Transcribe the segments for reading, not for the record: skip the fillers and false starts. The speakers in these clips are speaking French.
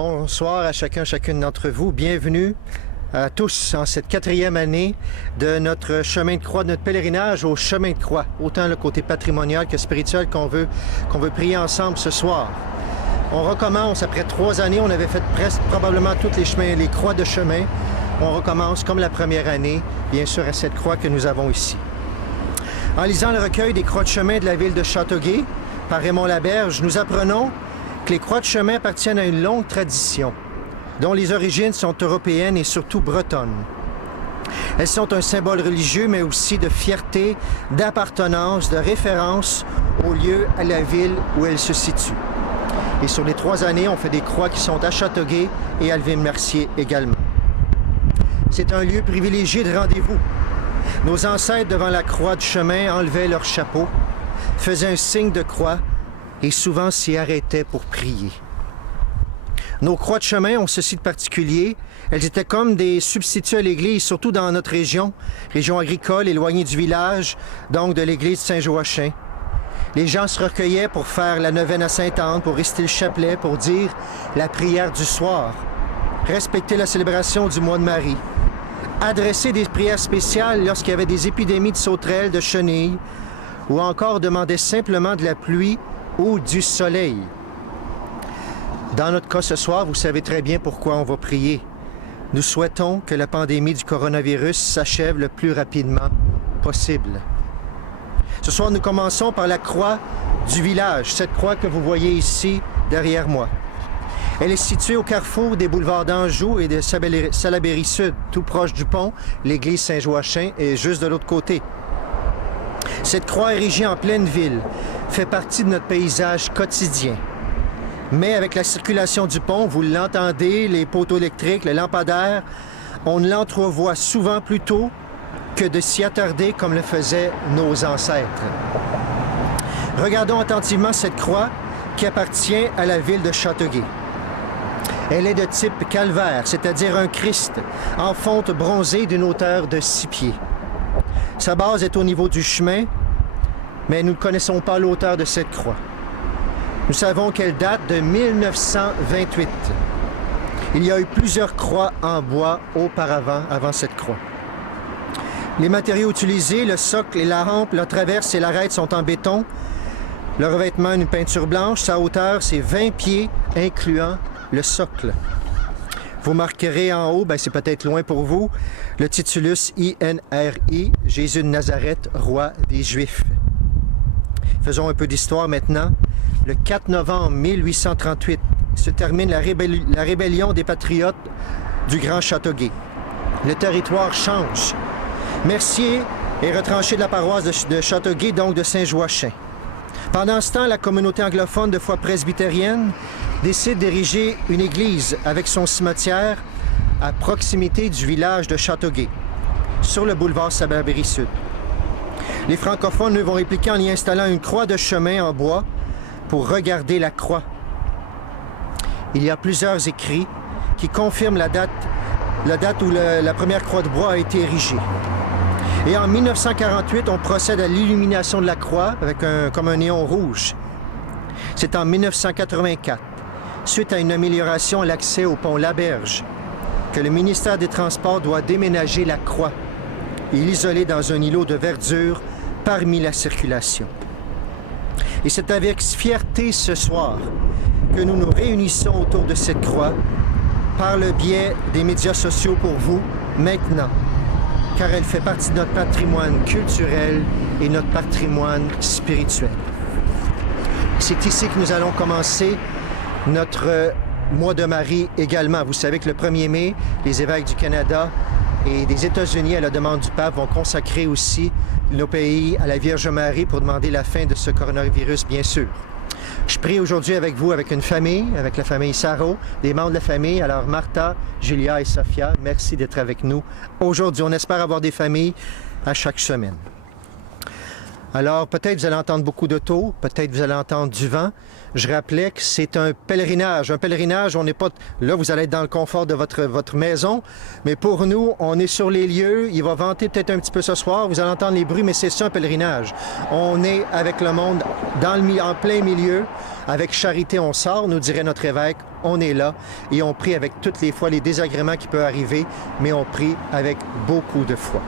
Bonsoir à chacune d'entre vous. Bienvenue à tous en cette 4e année de notre chemin de croix, de notre pèlerinage au chemin de croix. Autant le côté patrimonial que spirituel qu'on veut prier ensemble ce soir. On recommence après 3 années. On avait fait presque probablement tous les chemins, les croix de chemin. On recommence comme la première année, bien sûr, à cette croix que nous avons ici. En lisant le recueil des croix de chemin de la ville de Châteauguay par Raymond Laberge, nous apprenons que les croix de chemin appartiennent à une longue tradition, dont les origines sont européennes et surtout bretonnes. Elles sont un symbole religieux, mais aussi de fierté, d'appartenance, de référence au lieu, à la ville où elles se situent. Et sur les 3 années, on fait des croix qui sont à Châteauguay et à Ville-Mercier également. C'est un lieu privilégié de rendez-vous. Nos ancêtres, devant la croix de chemin, enlevaient leur chapeau, faisaient un signe de croix et souvent s'y arrêtaient pour prier. Nos croix de chemin ont ceci de particulier. Elles étaient comme des substituts à l'église, surtout dans notre région agricole, éloignée du village, donc de l'église de Saint-Joachim. Les gens se recueillaient pour faire la neuvaine à Sainte-Anne, pour réciter le chapelet, pour dire la prière du soir, respecter la célébration du mois de Marie, adresser des prières spéciales lorsqu'il y avait des épidémies de sauterelles, de chenilles, ou encore demander simplement de la pluie ou du soleil. Dans notre cas ce soir, vous savez très bien pourquoi on va prier. Nous souhaitons que la pandémie du coronavirus s'achève le plus rapidement possible. Ce soir, nous commençons par la croix du village, cette croix que vous voyez ici derrière moi. Elle est située au carrefour des boulevards d'Anjou et de Salaberry Sud, tout proche du pont. L'église Saint-Joachim est juste de l'autre côté. Cette croix érigée en pleine ville fait partie de notre paysage quotidien. Mais avec la circulation du pont, vous l'entendez, les poteaux électriques, les lampadaires, on ne l'entrevoit souvent plus tôt que de s'y attarder comme le faisaient nos ancêtres. Regardons attentivement cette croix qui appartient à la ville de Châteauguay. Elle est de type calvaire, c'est-à-dire un Christ en fonte bronzée d'une hauteur de 6 pieds. Sa base est au niveau du chemin, mais nous ne connaissons pas l'auteur de cette croix. Nous savons qu'elle date de 1928. Il y a eu plusieurs croix en bois auparavant, avant cette croix. Les matériaux utilisés, le socle et la rampe, la traverse et l'arête sont en béton. Le revêtement, une peinture blanche. Sa hauteur, c'est 20 pieds, incluant le socle. Vous marquerez en haut, c'est peut-être loin pour vous, le titulus INRI, Jésus de Nazareth, roi des Juifs. Faisons un peu d'histoire maintenant. Le 4 novembre 1838 se termine la rébellion des patriotes du Grand Châteauguay. Le territoire change. Mercier est retranché de la paroisse de Châteauguay, donc de Saint-Joachim. Pendant ce temps, la communauté anglophone de foi presbytérienne décide d'ériger une église avec son cimetière à proximité du village de Châteauguay, sur le boulevard Salaberry Sud. Les francophones, eux, vont répliquer en y installant une croix de chemin en bois pour regarder la croix. Il y a plusieurs écrits qui confirment la date où la première croix de bois a été érigée. Et en 1948, on procède à l'illumination de la croix comme un néon rouge. C'est en 1984, suite à une amélioration à l'accès au pont Laberge, que le ministère des Transports doit déménager la croix et l'isoler dans un îlot de verdure parmi la circulation. Et c'est avec fierté ce soir que nous nous réunissons autour de cette croix par le biais des médias sociaux pour vous maintenant, car elle fait partie de notre patrimoine culturel et notre patrimoine spirituel. C'est ici que nous allons commencer notre mois de Marie également. Vous savez que le 1er mai, les évêques du Canada et des États-Unis, à la demande du pape, vont consacrer aussi nos pays à la Vierge Marie pour demander la fin de ce coronavirus, bien sûr. Je prie aujourd'hui avec vous, avec une famille, avec la famille Sarro, des membres de la famille. Alors Martha, Julia et Sophia, merci d'être avec nous aujourd'hui. On espère avoir des familles à chaque semaine. Alors, peut-être vous allez entendre beaucoup d'autos, peut-être vous allez entendre du vent. Je rappelais que c'est un pèlerinage. Un pèlerinage, on n'est pas... Là, vous allez être dans le confort de votre maison, mais pour nous, on est sur les lieux. Il va venter peut-être un petit peu ce soir. Vous allez entendre les bruits, mais c'est ça un pèlerinage. On est avec le monde en plein milieu. Avec charité, on sort, nous dirait notre évêque. On est là et on prie avec toutes les fois les désagréments qui peuvent arriver, mais on prie avec beaucoup de foi.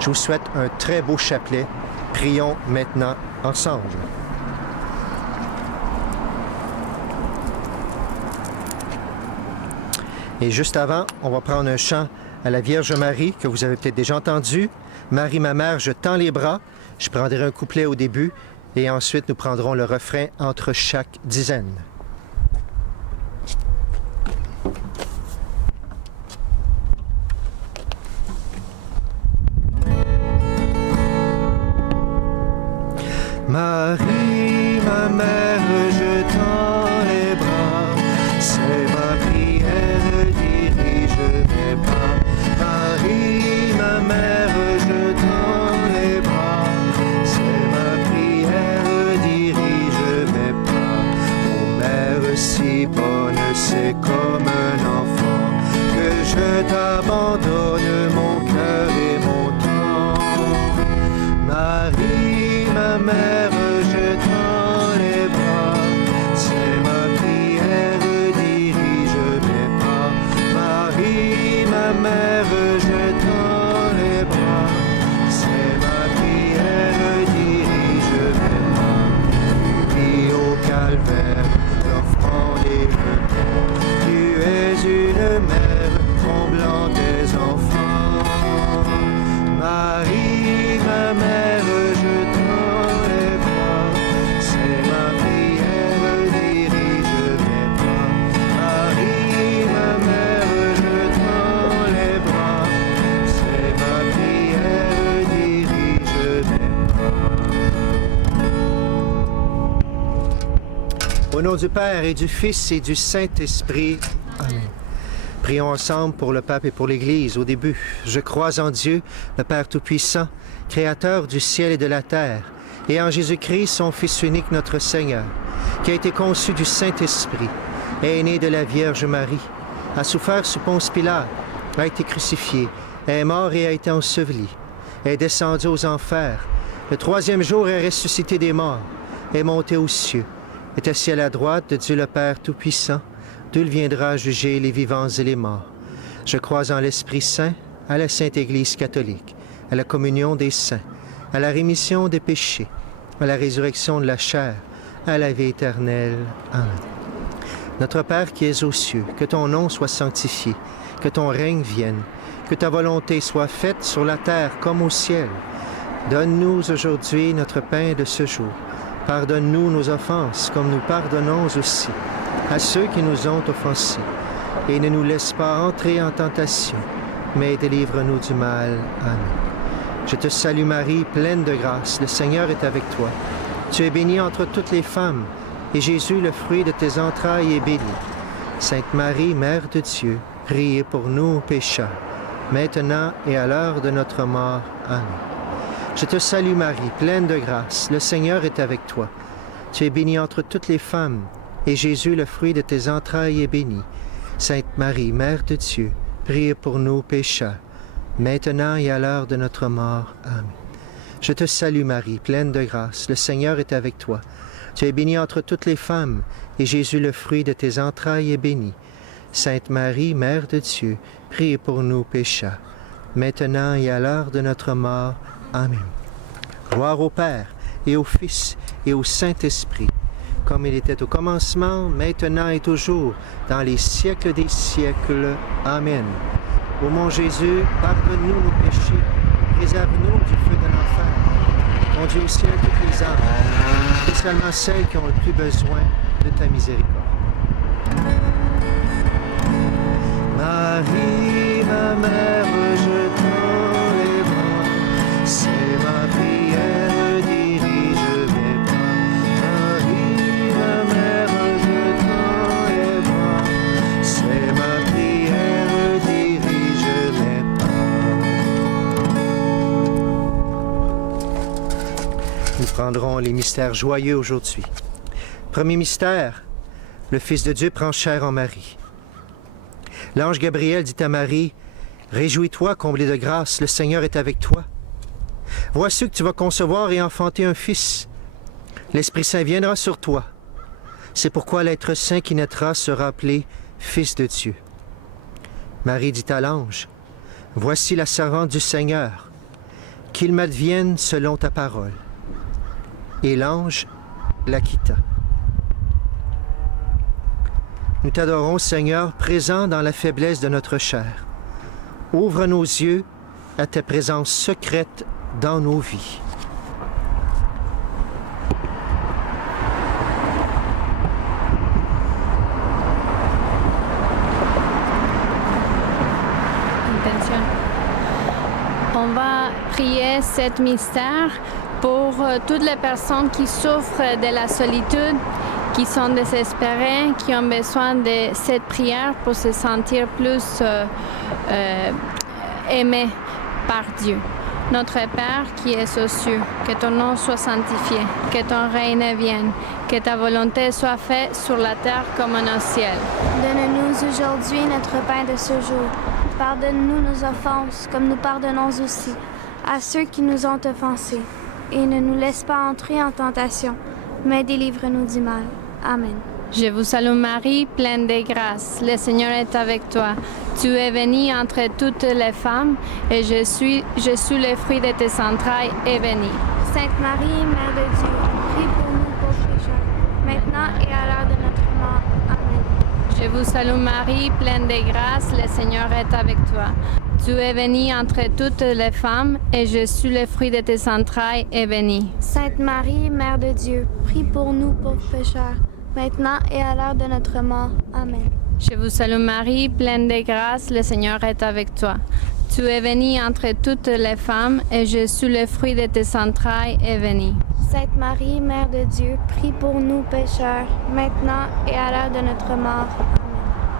Je vous souhaite un très beau chapelet. Prions maintenant ensemble. Et juste avant, on va prendre un chant à la Vierge Marie que vous avez peut-être déjà entendu. Marie, ma mère, je tends les bras. Je prendrai un couplet au début et ensuite nous prendrons le refrain entre chaque dizaine. Marie, ma mère, je tends les bras, c'est ma prière, dirige mes pas. Marie, ma mère, je tends les bras, c'est ma prière, dirige mes pas. Oh mère si bonne, c'est comme un enfant, que je t'abandonne mon cœur et mon temps. Marie, ma mère, je tends les bras, c'est ma prière, dirige mes pas. Marie, ma mère, je tends les bras, c'est ma prière, dirige mes pas. Puis au calvaire, l'offrande et le don, tu es une mère comblant tes enfants. Marie, ma mère, je tends les bras, c'est ma prière, dirige mes pas. Marie, ma mère, je tends les bras, c'est ma prière, dirige mes pas. Au nom du Père et du Fils et du Saint-Esprit, Amen. Prions ensemble pour le pape et pour l'Église. Au début, je crois en Dieu, le Père Tout-Puissant, Créateur du ciel et de la terre, et en Jésus-Christ, son Fils unique, notre Seigneur, qui a été conçu du Saint-Esprit, est né de la Vierge Marie, a souffert sous Ponce Pilate, a été crucifié, est mort et a été enseveli, est descendu aux enfers, le troisième jour est ressuscité des morts, est monté aux cieux, est assis à la droite de Dieu le Père Tout-Puissant, d'où il viendra juger les vivants et les morts. Je crois en l'Esprit Saint, à la Sainte Église catholique, à la communion des saints, à la rémission des péchés, à la résurrection de la chair, à la vie éternelle. Amen. Notre Père qui es aux cieux, que ton nom soit sanctifié, que ton règne vienne, que ta volonté soit faite sur la terre comme au ciel. Donne-nous aujourd'hui notre pain de ce jour. Pardonne-nous nos offenses, comme nous pardonnons aussi à ceux qui nous ont offensés. Et ne nous laisse pas entrer en tentation, mais délivre-nous du mal. Amen. Je te salue Marie, pleine de grâce, le Seigneur est avec toi. Tu es bénie entre toutes les femmes, et Jésus, le fruit de tes entrailles, est béni. Sainte Marie, Mère de Dieu, priez pour nous pécheurs, maintenant et à l'heure de notre mort. Amen. Je te salue Marie, pleine de grâce, le Seigneur est avec toi. Tu es bénie entre toutes les femmes, et Jésus, le fruit de tes entrailles, est béni. Sainte Marie, Mère de Dieu, priez pour nous pécheurs, maintenant et à l'heure de notre mort. Amen. Je te salue Marie, pleine de grâce, le Seigneur est avec toi. Tu es bénie entre toutes les femmes, et Jésus, le fruit de tes entrailles, est béni. Sainte Marie, Mère de Dieu, priez pour nous pécheurs, maintenant et à l'heure de notre mort. Amen. Gloire au Père, et au Fils, et au Saint-Esprit, comme il était au commencement, maintenant et toujours, dans les siècles des siècles. Amen. Ô mon Jésus, pardonne-nous nos péchés, préserve-nous du feu de l'enfer. Conduis au ciel toutes les âmes, spécialement celles qui ont le plus besoin de ta miséricorde. Marie, ma mère, je tends les bras, c'est ma prière, dirige mes pas. Marie, ma mère, je tends les bras, c'est ma prière, dirige mes pas. Nous prendrons les mystères joyeux aujourd'hui. Premier mystère, le Fils de Dieu prend chair en Marie. L'ange Gabriel dit à Marie, « Réjouis-toi, comblée de grâce, le Seigneur est avec toi. Voici que tu vas concevoir et enfanter un fils. L'Esprit Saint viendra sur toi. C'est pourquoi l'être saint qui naîtra sera appelé Fils de Dieu. » Marie dit à l'ange, « Voici la servante du Seigneur, qu'il m'advienne selon ta parole. » Et l'ange la quitta. Nous t'adorons, Seigneur, présent dans la faiblesse de notre chair. Ouvre nos yeux à ta présence secrète dans nos vies. On va prier cet mystère pour toutes les personnes qui souffrent de la solitude, qui sont désespérées, qui ont besoin de cette prière pour se sentir plus aimés par Dieu. Notre Père qui es aux cieux, que ton nom soit sanctifié, que ton règne vienne, que ta volonté soit faite sur la terre comme au ciel. Donne-nous aujourd'hui notre pain de ce jour. Pardonne-nous nos offenses, comme nous pardonnons aussi à ceux qui nous ont offensés. Et ne nous laisse pas entrer en tentation, mais délivre-nous du mal. Amen. Je vous salue Marie, pleine de grâce. Le Seigneur est avec toi. Tu es bénie entre toutes les femmes, et je suis le fruit de tes entrailles est béni. Sainte Marie, Mère de Dieu, prie pour nous pauvres pécheurs, maintenant et à l'heure de notre mort. Amen. Je vous salue Marie, pleine de grâce. Le Seigneur est avec toi. Tu es bénie entre toutes les femmes, et je suis le fruit de tes entrailles est béni. Sainte Marie, Mère de Dieu, prie pour nous pauvres pécheurs, maintenant et à l'heure de notre mort. Amen. Je vous salue Marie, pleine de grâce, le Seigneur est avec toi. Tu es bénie entre toutes les femmes, et je suis le fruit de tes entrailles est béni. Sainte Marie, Mère de Dieu, prie pour nous pécheurs, maintenant et à l'heure de notre mort.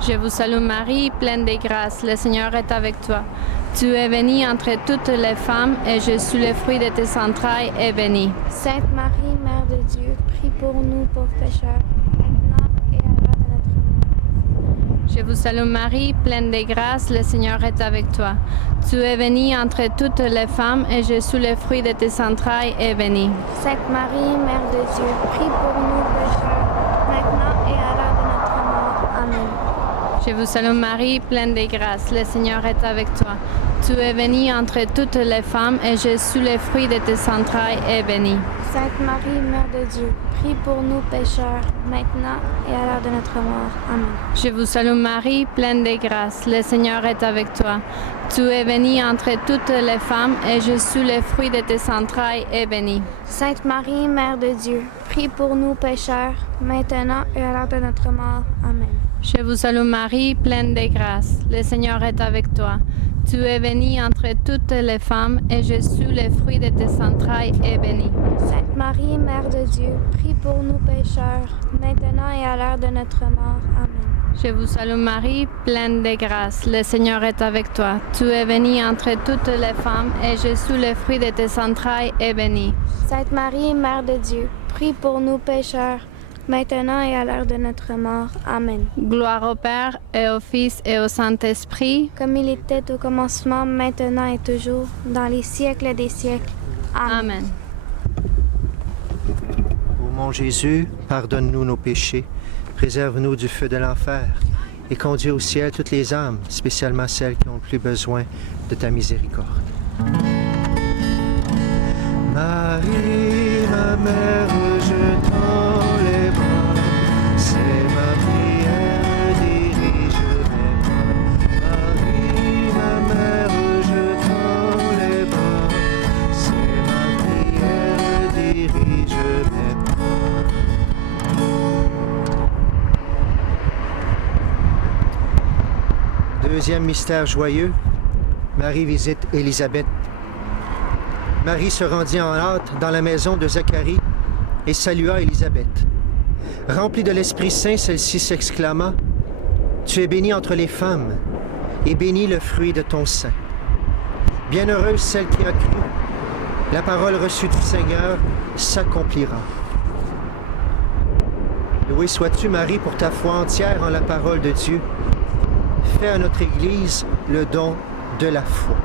Je vous salue Marie, pleine de grâce, le Seigneur est avec toi. Tu es bénie entre toutes les femmes, et je suis le fruit de tes entrailles est béni. Sainte Marie, Mère de Dieu, prie pour nous pauvres pécheurs, maintenant et à l'heure de notre mort. Je vous salue Marie, pleine de grâce, le Seigneur est avec toi. Tu es bénie entre toutes les femmes, et je suis le fruit de tes entrailles est béni. Sainte Marie, Mère de Dieu, prie pour nous pécheurs, maintenant et à l'heure de notre mort. Amen. Je vous salue Marie, pleine de grâce, le Seigneur est avec toi. Tu es bénie entre toutes les femmes, et je suis le fruit de tes entrailles est béni. Sainte Marie, Mère de Dieu, prie pour nous pécheurs, maintenant et à l'heure de notre mort. Amen. Je vous salue Marie, pleine de grâce, le Seigneur est avec toi. Tu es bénie entre toutes les femmes, et je suis le fruit de tes entrailles est béni. Sainte Marie, Mère de Dieu, prie pour nous pécheurs, maintenant et à l'heure de notre mort. Amen. Je vous salue Marie, pleine de grâce, le Seigneur est avec toi. Tu es bénie entre toutes les femmes, et je suis le fruit de tes entrailles est béni. Sainte Marie, Mère de Dieu, prie pour nous pécheurs, maintenant et à l'heure de notre mort. Amen. Je vous salue Marie, pleine de grâce, le Seigneur est avec toi. Tu es bénie entre toutes les femmes, et je suis le fruit de tes entrailles est béni. Sainte Marie, Mère de Dieu, prie pour nous pécheurs, maintenant et à l'heure de notre mort. Amen. Gloire au Père, et au Fils, et au Saint-Esprit, comme il était au commencement, maintenant et toujours, dans les siècles des siècles. Amen. Amen. Ô mon Jésus, pardonne-nous nos péchés, préserve-nous du feu de l'enfer, et conduis au ciel toutes les âmes, spécialement celles qui ont le plus besoin de ta miséricorde. Marie, ma mère, je tends les bras, c'est ma prière, dirige mes pas. Marie, ma mère, je tends les bras, c'est ma prière, dirige mes pas. Deuxième mystère joyeux, Marie visite Élisabeth. Marie se rendit en hâte dans la maison de Zacharie et salua Élisabeth. Remplie de l'Esprit Saint, celle-ci s'exclama, « Tu es bénie entre les femmes, et béni le fruit de ton sein. Bienheureuse celle qui a cru, la parole reçue du Seigneur s'accomplira. Loué sois-tu, Marie, pour ta foi entière en la parole de Dieu. Fais à notre Église le don de la foi.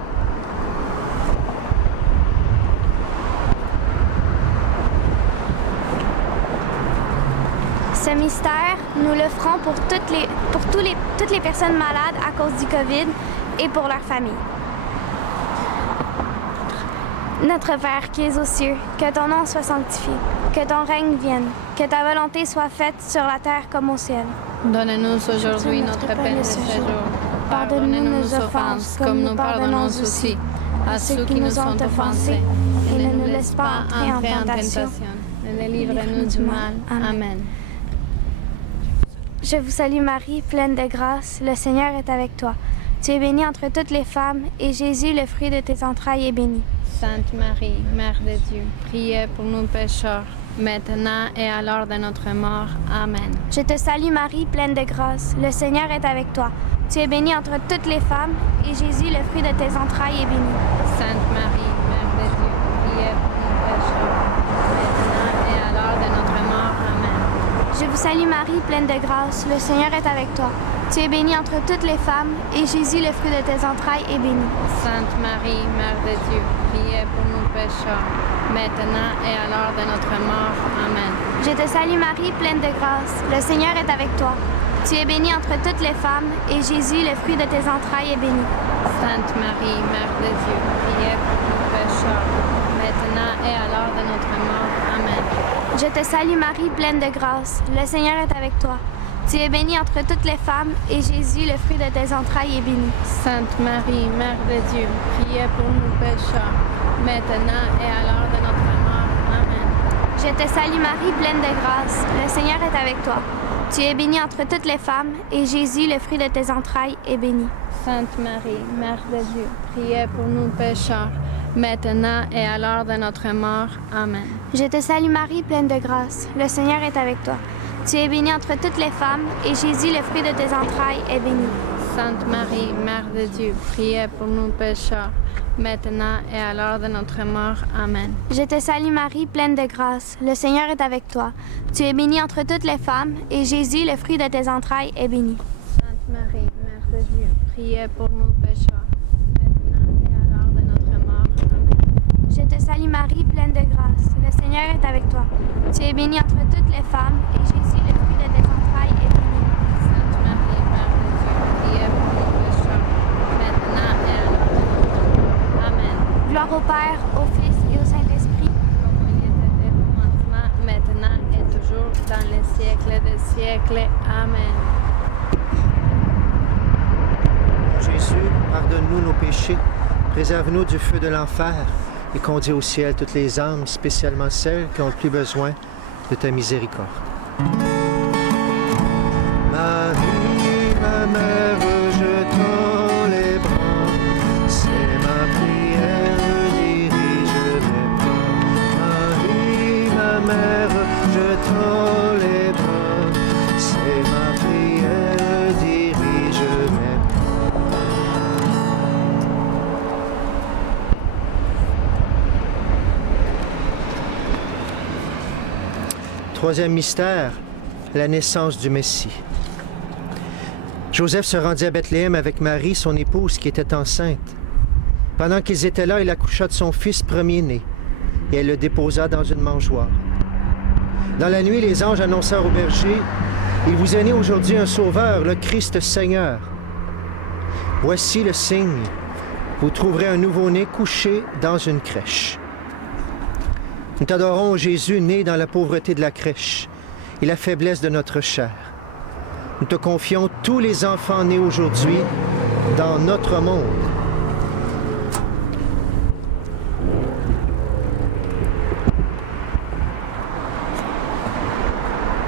Ce mystère, nous le ferons pour toutes les personnes malades à cause du COVID et pour leurs familles. Notre Père qui es aux cieux, que ton nom soit sanctifié, que ton règne vienne, que ta volonté soit faite sur la terre comme au ciel. Donne-nous aujourd'hui notre pain de ce jour. Pardonne-nous nos offenses, comme nous pardonnons aussi à ceux qui nous ont offensés. Et ne nous laisse pas entrer en tentation. Mais livre-nous du mal. Amen. Je vous salue Marie, pleine de grâce, le Seigneur est avec toi. Tu es bénie entre toutes les femmes, et Jésus, le fruit de tes entrailles, est béni. Sainte Marie, Mère de Dieu, priez pour nous pécheurs, maintenant et à l'heure de notre mort. Amen. Je te salue Marie, pleine de grâce, le Seigneur est avec toi. Tu es bénie entre toutes les femmes, et Jésus, le fruit de tes entrailles, est béni. Sainte Marie, Mère de Dieu, priez pour nous pécheurs, maintenant et à l'heure de notre mort. Amen. Je vous salue Marie, pleine de grâce, le Seigneur est avec toi. Tu es bénie entre toutes les femmes, et Jésus, le fruit de tes entrailles, est béni. Sainte Marie, Mère de Dieu, priez pour nous pécheurs, maintenant et à l'heure de notre mort. Amen. Je te salue Marie, pleine de grâce, le Seigneur est avec toi. Tu es bénie entre toutes les femmes, et Jésus, le fruit de tes entrailles, est béni. Sainte Marie, Mère de Dieu, priez pour nous pécheurs, maintenant et à l'heure de notre mort. Amen. Je te salue Marie, pleine de grâce, le Seigneur est avec toi. Tu es bénie entre toutes les femmes, et Jésus, le fruit de tes entrailles, est béni. Sainte Marie, Mère de Dieu, priez pour nous pécheurs, maintenant et à l'heure de notre mort. Amen. Je te salue Marie, pleine de grâce, le Seigneur est avec toi. Tu es bénie entre toutes les femmes, et Jésus, le fruit de tes entrailles, est béni. Sainte Marie, Mère de Dieu, priez pour nous pécheurs, maintenant et à l'heure de notre mort. Amen. Je te salue Marie, pleine de grâce, le Seigneur est avec toi. Tu es bénie entre toutes les femmes, et Jésus, le fruit de tes entrailles, est béni. Sainte Marie, Mère de Dieu, priez pour nous pécheurs, maintenant et à l'heure de notre mort. Amen. Je te salue Marie, pleine de grâce, le Seigneur est avec toi. Tu es bénie entre toutes les femmes, et Jésus, le fruit de tes entrailles, est béni. Sainte Marie, Mère de Dieu, priez pour nous pécheurs, maintenant et à l'heure de notre mort. Amen. Je te salue Marie, pleine de grâce, le Seigneur est avec toi. Tu es bénie entre toutes les femmes, et Jésus, le fruit de tes entrailles, est béni. Sainte Marie, Mère de Dieu, priez pour nous pécheurs, maintenant et à l'heure de notre mort. Amen. Gloire au Père, au Fils et au Saint-Esprit. Comme il était au commencement, maintenant et toujours, dans les siècles des siècles. Amen. Jésus, pardonne-nous nos péchés, préserve-nous du feu de l'enfer et conduis au ciel toutes les âmes, spécialement celles qui ont le plus besoin de ta miséricorde. Marie, ma mère, je tends les bras, c'est ma prière, dirige mes pas. Marie, ma mère, je tends les bras, c'est ma prière, dirige mes pas. Troisième mystère, la naissance du Messie. Joseph se rendit à Bethléem avec Marie, son épouse, qui était enceinte. Pendant qu'ils étaient là, il accoucha de son fils premier-né, et elle le déposa dans une mangeoire. Dans la nuit, les anges annoncèrent aux bergers, « Il vous est né aujourd'hui un sauveur, le Christ Seigneur. Voici le signe, vous trouverez un nouveau-né couché dans une crèche. » Nous t'adorons, Jésus, né dans la pauvreté de la crèche et la faiblesse de notre chair. Nous te confions tous les enfants nés aujourd'hui dans notre monde.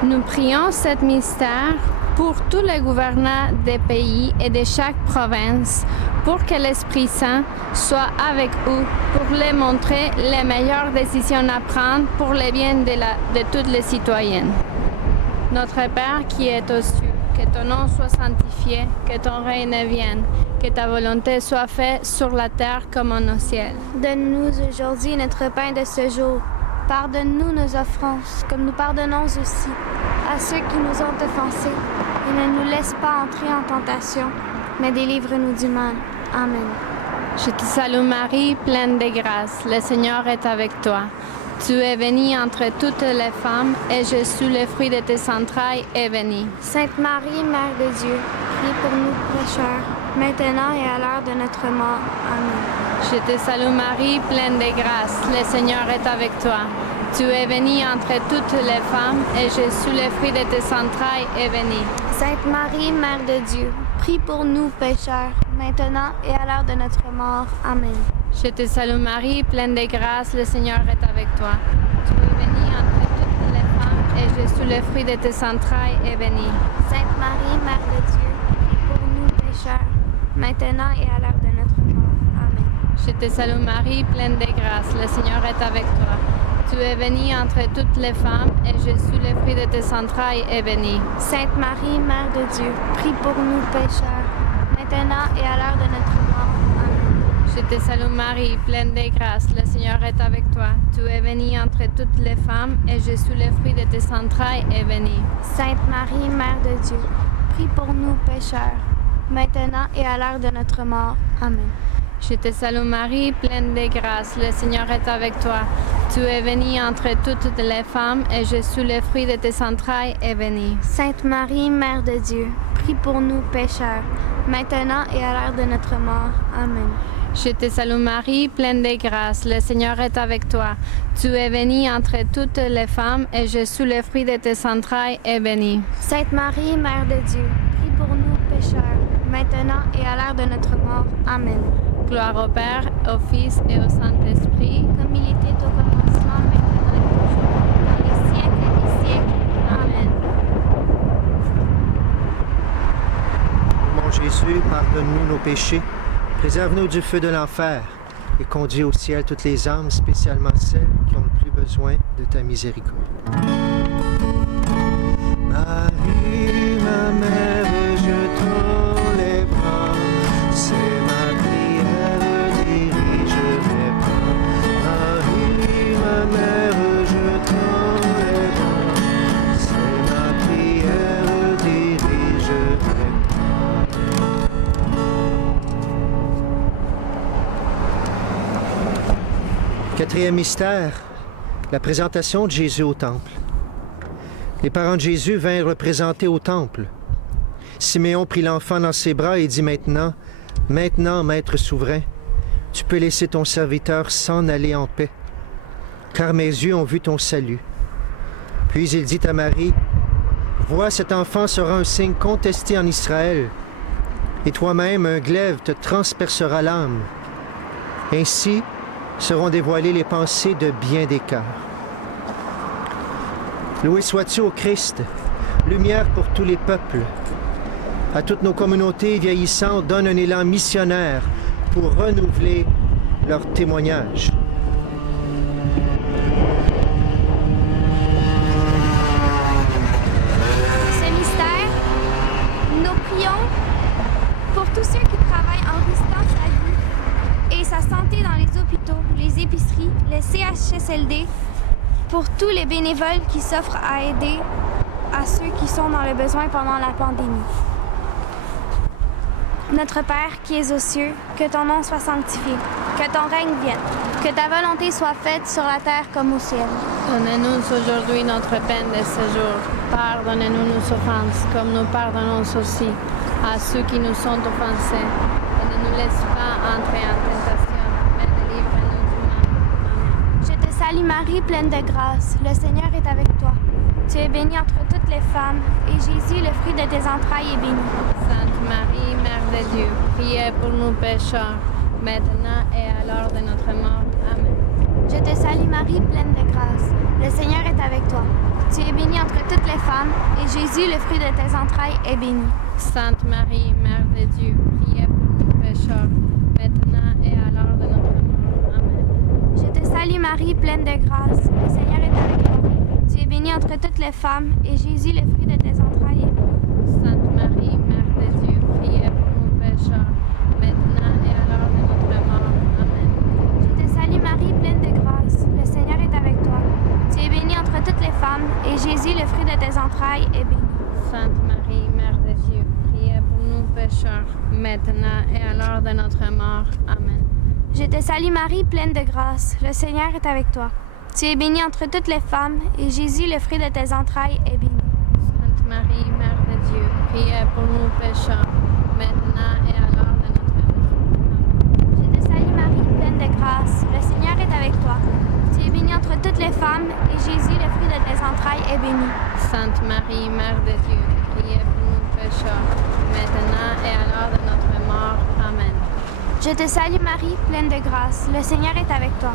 Nous prions ce mystère pour tous les gouvernants des pays et de chaque province, pour que l'Esprit Saint soit avec eux, pour les montrer les meilleures décisions à prendre pour le bien de tous les citoyens. Notre Père qui est aux cieux, que ton nom soit sanctifié, que ton règne vienne, Que ta volonté soit faite sur la terre comme au ciel. Donne-nous aujourd'hui notre pain de ce jour. Pardonne-nous nos offenses, comme nous pardonnons aussi à ceux qui nous ont offensés. Et ne nous laisse pas entrer en tentation, mais délivre-nous du mal. Amen. Je te salue Marie, pleine de grâce. Le Seigneur est avec toi. Tu es bénie entre toutes les femmes, et Jésus, le fruit de tes entrailles, est béni. Sainte Marie, Mère de Dieu, prie pour nous pécheurs, maintenant et à l'heure de notre mort. Amen. Je te salue Marie, pleine de grâce. Le Seigneur est avec toi. Tu es bénie entre toutes les femmes, et Jésus, le fruit de tes entrailles, est béni. Sainte Marie, Mère de Dieu, prie pour nous pécheurs, maintenant et à l'heure de notre mort. Amen. Je te salue Marie, pleine de grâce, le Seigneur est avec toi. Tu es bénie entre toutes les femmes, et Jésus, le fruit de tes entrailles, est béni. Sainte Marie, Mère de Dieu, prie pour nous pécheurs, maintenant et à l'heure de notre mort. Amen. Je te salue Marie, pleine de grâce, le Seigneur est avec toi. Tu es bénie entre toutes les femmes, et Jésus, le fruit de tes entrailles, est béni. Sainte Marie, Mère de Dieu, prie pour nous pécheurs, maintenant et à l'heure de notre mort. Je te salue Marie, pleine de grâce, le Seigneur est avec toi. Tu es bénie entre toutes les femmes, et Jésus, le fruit de tes entrailles, est béni. Sainte Marie, Mère de Dieu, prie pour nous pécheurs, maintenant et à l'heure de notre mort. Amen. Je te salue Marie, pleine de grâce, le Seigneur est avec toi. Tu es bénie entre toutes les femmes, et Jésus, le fruit de tes entrailles, est béni. Sainte Marie, Mère de Dieu, prie pour nous pécheurs, maintenant et à l'heure de notre mort. Amen. Je te salue Marie, pleine de grâce, le Seigneur est avec toi. Tu es bénie entre toutes les femmes, et Jésus, le fruit de tes entrailles, est béni. Sainte Marie, Mère de Dieu, prie pour nous pécheurs, maintenant et à l'heure de notre mort. Amen. Gloire au Père, au Fils et au Saint-Esprit, comme il était au commencement, maintenant et toujours, dans les siècles des siècles. Amen. Mon Jésus, pardonne-nous nos péchés, préserve-nous du feu de l'enfer et conduis au ciel toutes les âmes, spécialement celles qui ont le plus besoin de ta miséricorde. Marie, ma mère, je tends les bras, c'est ma prière, dirige mes pas. Marie, ma mère, je tends les bras, c'est ma prière, dirige mes pas. Quatrième mystère, la présentation de Jésus au temple. Les parents de Jésus vinrent le présenter au temple. Siméon prit l'enfant dans ses bras et dit maintenant, Maître souverain, tu peux laisser ton serviteur s'en aller en paix, car mes yeux ont vu ton salut. Puis il dit à Marie, vois, cet enfant sera un signe contesté en Israël, et toi-même un glaive te transpercera l'âme. Ainsi seront dévoilées les pensées de bien des cœurs. Loué sois-tu au Christ, lumière pour tous les peuples. À toutes nos communautés vieillissantes, donne un élan missionnaire pour renouveler leur témoignage. Ce mystère, nous prions pour tous ceux qui travaillent en risquant sa vie et sa santé dans les hôpitaux, les épiceries, les CHSLD, pour tous les bénévoles qui s'offrent à aider à ceux qui sont dans le besoin pendant la pandémie. Notre Père qui es aux cieux, que ton nom soit sanctifié, que ton règne vienne, que ta volonté soit faite sur la terre comme au ciel. Donne-nous aujourd'hui notre pain de ce jour. Pardonne-nous nos offenses, comme nous pardonnons aussi à ceux qui nous sont offensés. Et ne nous laisse pas entrer en tentation, mais délivre-nous du mal. Amen. Je te salue Marie, pleine de grâce. Le Seigneur est avec toi. Tu es bénie entre toutes les femmes, et Jésus, le fruit de tes entrailles, est béni. Sainte Marie, Mère de Dieu, priez pour nous pécheurs, maintenant et à l'heure de notre mort. Amen. Je te salue Marie, pleine de grâce. Le Seigneur est avec toi. Tu es bénie entre toutes les femmes, et Jésus, le fruit de tes entrailles, est béni. Sainte Marie, Mère de Dieu, priez pour nous pécheurs, maintenant et à l'heure de notre mort. Amen. Je te salue Marie, pleine de grâce. Le Seigneur est avec toi. Tu es bénie entre toutes les femmes, et Jésus, le fruit de tes entrailles, est béni. Sainte Marie, Mère de Dieu, priez pour nous pécheurs, Jésus, le fruit de tes entrailles, est béni. Sainte Marie, Mère de Dieu, priez pour nous pécheurs, maintenant et à l'heure de notre mort. Amen. Je te salue Marie, pleine de grâce. Le Seigneur est avec toi. Tu es bénie entre toutes les femmes, et Jésus, le fruit de tes entrailles, est béni. Sainte Marie, Mère de Dieu, priez pour nous pécheurs, maintenant et à l'heure de notre mort. Je te salue Marie, pleine de grâce. Le Seigneur est avec toi. Tu es bénie entre toutes les femmes, et Jésus, le fruit de tes entrailles, est béni. Sainte Marie, Mère de Dieu, priez pour nous pécheurs, maintenant et à l'heure de notre mort. Amen. Je te salue Marie, pleine de grâce. Le Seigneur est avec toi.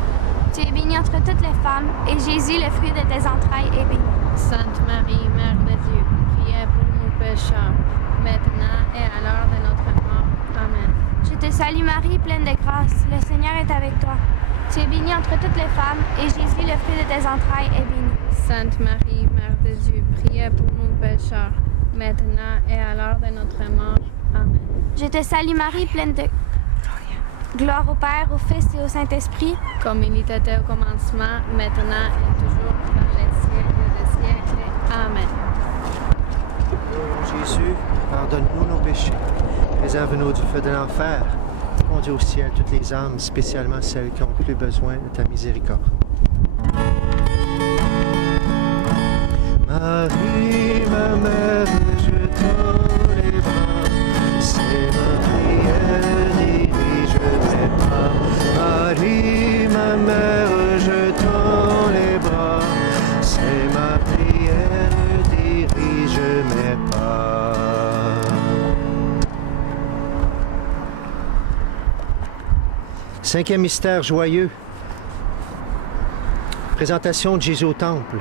Tu es bénie entre toutes les femmes, et Jésus, le fruit de tes entrailles, est béni. Sainte Marie, Mère de Dieu, priez pour nous pécheurs, maintenant et à l'heure de notre mort. Amen. Je te salue Marie, pleine de grâce. Le Seigneur est avec toi. Tu es bénie entre toutes les femmes, et Jésus, le fruit de tes entrailles, est béni. Sainte Marie, Mère de Dieu, priez pour nous pécheurs, maintenant et à l'heure de notre mort. Amen. Je te salue Marie, pleine de gloire au Père, au Fils et au Saint-Esprit. Comme il était au commencement, maintenant et toujours, dans les siècles des siècles. Amen. Ô Jésus, pardonne-nous nos péchés, préserve-nous du feu de l'enfer, conduis au ciel toutes les âmes, spécialement celles qui ont le plus besoin de ta miséricorde. Marie, ma mère, je tends les bras, c'est ma prière, dirige mes pas. Marie, ma mère, je tends les bras, c'est ma prière, dirige mes pas. Cinquième mystère joyeux. Présentation de Jésus au temple.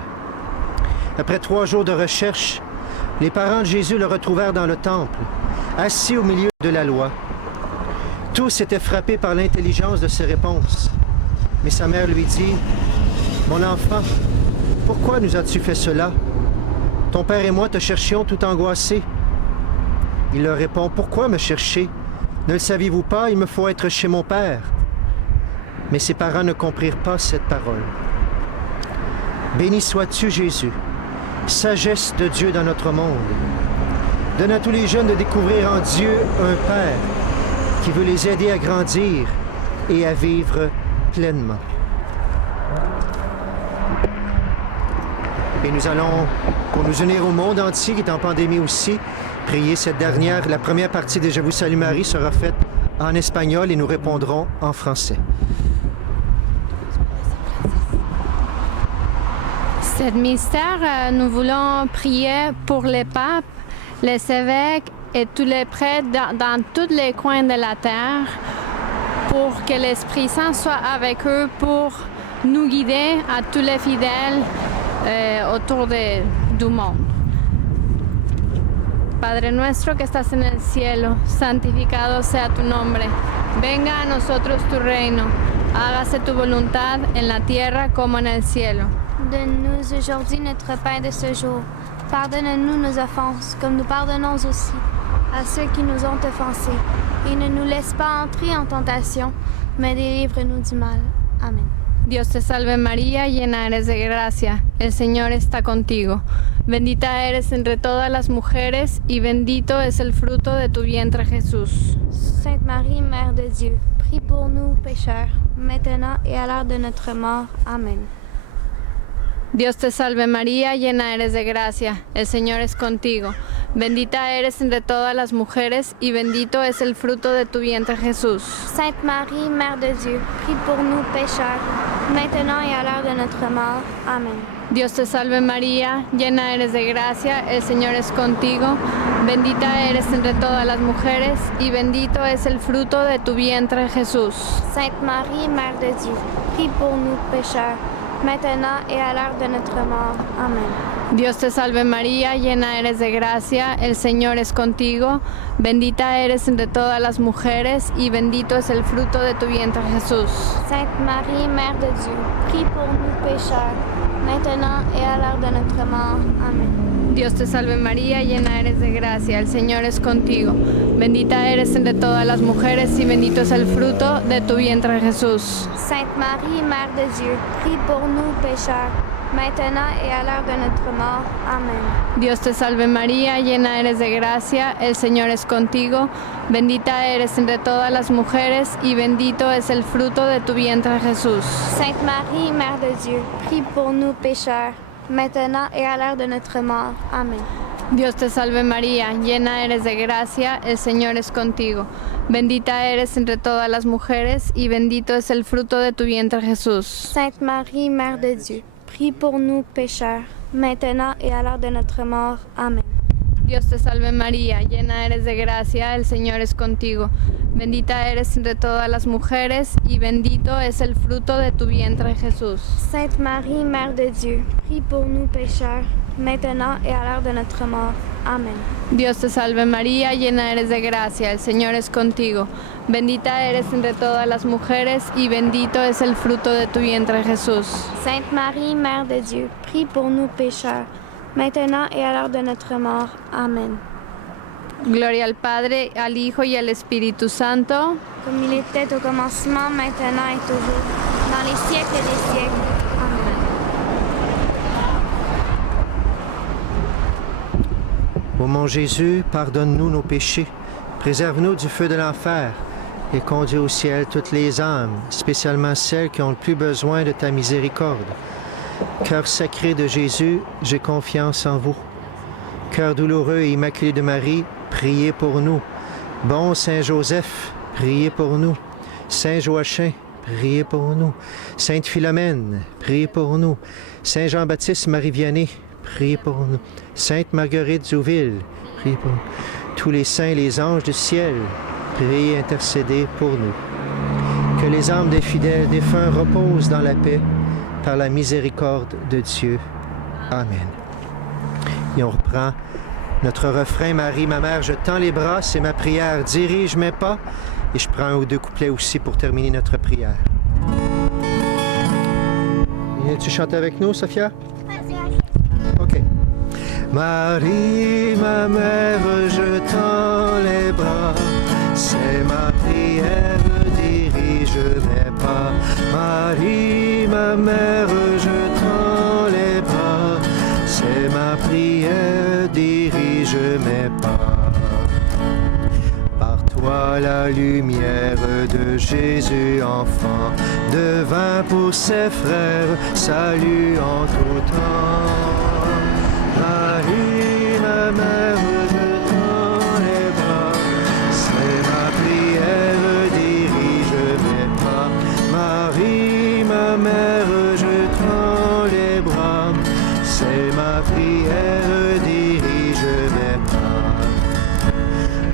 Après 3 jours de recherche, les parents de Jésus le retrouvèrent dans le temple, assis au milieu de la loi. Tous étaient frappés par l'intelligence de ses réponses. Mais sa mère lui dit, « Mon enfant, pourquoi nous as-tu fait cela? Ton père et moi te cherchions tout angoissés. » Il leur répond, « Pourquoi me chercher? Ne le saviez-vous pas? Il me faut être chez mon père. » Mais ses parents ne comprirent pas cette parole. Béni sois-tu, Jésus, sagesse de Dieu dans notre monde. Donne à tous les jeunes de découvrir en Dieu un Père qui veut les aider à grandir et à vivre pleinement. Et nous allons, pour nous unir au monde entier qui est en pandémie aussi, prier cette dernière. La première partie de Je vous salue Marie sera faite en espagnol et nous répondrons en français. Cet mystère, nous voulons prier pour les papes, les évêques et tous les prêtres dans tous les coins de la terre pour que l'Esprit Saint soit avec eux pour nous guider à tous les fidèles autour du monde. Padre nuestro que estás en el cielo, santificado sea tu nombre. Venga a nosotros tu reino. Hágase tu voluntad en la tierra como en el cielo. Donne-nous aujourd'hui notre pain de ce jour. Pardonne-nous nos offenses, comme nous pardonnons aussi à ceux qui nous ont offensés. Et ne nous laisse pas entrer en tentation, mais délivre-nous du mal. Amen. Dios te salve María, llena eres de gracia. El Señor está contigo. Bendita eres entre todas las mujeres y bendito es el fruto de tu vientre Jesús. Sainte Marie, Mère de Dieu, prie pour nous pécheurs, maintenant et à l'heure de notre mort. Amen. Dios te salve María, llena eres de gracia, el Señor es contigo. Bendita eres entre todas las mujeres y bendito es el fruto de tu vientre Jesús. Sainte Marie, Mère de Dieu, prie pour nous pécheurs, maintenant et à l'heure de notre mort. Amen. Dios te salve María, llena eres de gracia, el Señor es contigo. Bendita eres entre todas las mujeres y bendito es el fruto de tu vientre Jesús. Sainte Marie, Mère de Dieu, prie pour nous pécheurs, maintenant et à l'heure de notre mort. Amen. Dios te salve María, llena eres de gracia, el Señor es contigo. Bendita eres entre todas las mujeres y bendito es el fruto de tu vientre Jesús. Sainte Marie, Mère de Dieu, prie pour nous pécheurs, maintenant et à l'heure de notre mort. Amen. Dios te salve María, llena eres de gracia, el Señor es contigo. Bendita eres entre todas las mujeres y bendito es el fruto de tu vientre Jesús. Sainte Marie, Mère de Dieu, prie pour nous pécheurs, maintenant et à l'heure de notre mort. Amen. Dios te salve María, llena eres de gracia, el Señor es contigo, bendita eres entre todas las mujeres y bendito es el fruto de tu vientre Jesús. Sainte Marie, Mère de Dieu, prie pour nous pécheurs, maintenant et à l'heure de notre mort. Amen. Dios te salve María, llena eres de gracia, el Señor es contigo, bendita eres entre todas las mujeres y bendito es el fruto de tu vientre Jesús. Sainte Marie, Mère de Dieu, prie pour nous pécheurs, maintenant et à l'heure de notre mort. Amen. Dios te salve María, llena eres de gracia, el Señor es contigo, bendita eres entre todas las mujeres y bendito es el fruto de tu vientre Jesús. Sainte Marie, Mère de Dieu, prie pour nous pécheurs, maintenant et à l'heure de notre mort. Amen. Dios te salve María, llena eres de gracia, el Señor es contigo, bendita eres entre todas las mujeres y bendito es el fruto de tu vientre Jesús. Sainte Marie, Mère de Dieu, prie pour nous pécheurs, maintenant et à l'heure de notre mort. Amen. Gloria al Padre, al Hijo y al Espíritu Santo. Comme il était au commencement, maintenant et toujours, dans les siècles des siècles. Amen. Ô mon Jésus, pardonne-nous nos péchés, préserve-nous du feu de l'enfer et conduis au ciel toutes les âmes, spécialement celles qui ont le plus besoin de ta miséricorde. Cœur sacré de Jésus, j'ai confiance en vous. Cœur douloureux et immaculé de Marie, priez pour nous. Bon Saint Joseph, priez pour nous. Saint Joachim, priez pour nous. Sainte Philomène, priez pour nous. Saint Jean-Baptiste Marie Vianney, priez pour nous. Sainte Marguerite Zouville, priez pour nous. Tous les saints et les anges du ciel, priez et intercédez pour nous. Que les âmes des fidèles défunts reposent dans la paix par la miséricorde de Dieu. Amen. Et on reprend notre refrain. Marie, ma mère, je tends les bras, c'est ma prière. Dirige mes pas. Et je prends un ou deux couplets aussi pour terminer notre prière. Viens-tu chanter avec nous, Sophia? OK. Marie, ma mère, je tends les bras. C'est ma prière, dirige mes pas. Marie, ma mère, je tends les bras. C'est ma prière, dirige mes pas. Par toi la lumière de Jésus enfant devint pour ses frères salut en tout temps. Marie, ma mère, je tends les bras. C'est ma prière, dirige mes pas. Marie, ma mère, je tends les bras. C'est ma prière, dirige mes pas.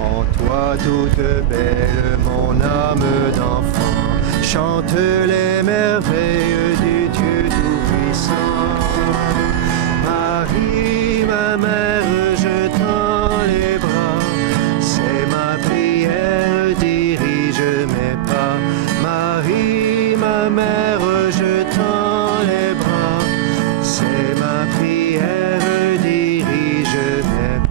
En toi toute belle, mon âme d'enfant, chante les merveilles du Dieu Tout-Puissant. Marie, ma mère, je tends les bras. C'est ma prière, dirige mes pas. Marie, ma mère, je tends les bras. C'est ma prière, dirige mes pas.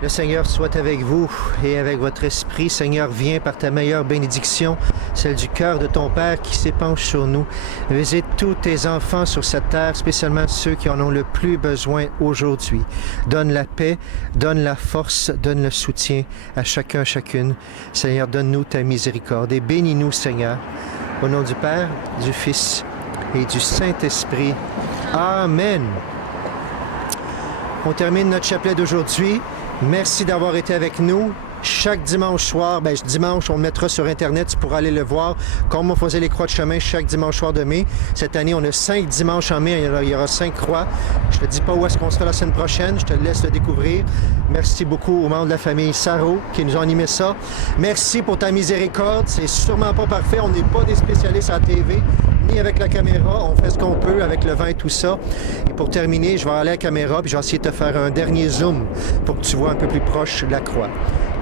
Le Seigneur soit avec vous et avec votre esprit. Seigneur, viens par ta meilleure bénédiction, celle du cœur de ton Père qui s'épanche sur nous. Visite tous tes enfants sur cette terre, spécialement ceux qui en ont le plus besoin aujourd'hui. Donne la paix, donne la force, donne le soutien à chacun, chacune. Seigneur, donne-nous ta miséricorde et bénis-nous, Seigneur. Au nom du Père, du Fils et du Saint-Esprit. Amen. On termine notre chapelet d'aujourd'hui. Merci d'avoir été avec nous. Chaque dimanche soir, dimanche, on le mettra sur Internet, tu pourras aller le voir, comme on faisait les croix de chemin chaque dimanche soir de mai. Cette année, on a 5 dimanches en mai, il y aura 5 croix. Je te dis pas où est-ce qu'on sera la semaine prochaine, je te laisse le découvrir. Merci beaucoup aux membres de la famille Sarro qui nous ont animé ça. Merci pour ta miséricorde, c'est sûrement pas parfait, on n'est pas des spécialistes à la TV, ni avec la caméra, on fait ce qu'on peut avec le vent et tout ça. Et pour terminer, je vais aller à la caméra puis je vais essayer de te faire un dernier zoom pour que tu vois un peu plus proche de la croix.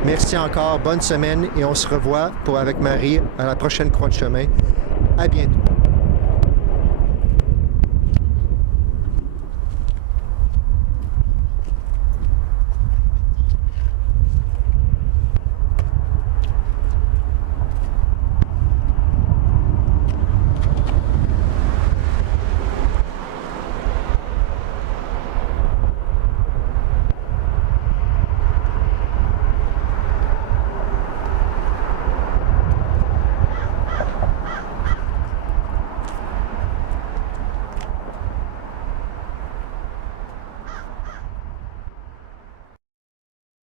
Merci encore, bonne semaine et on se revoit avec Marie à la prochaine croix de chemin. À bientôt.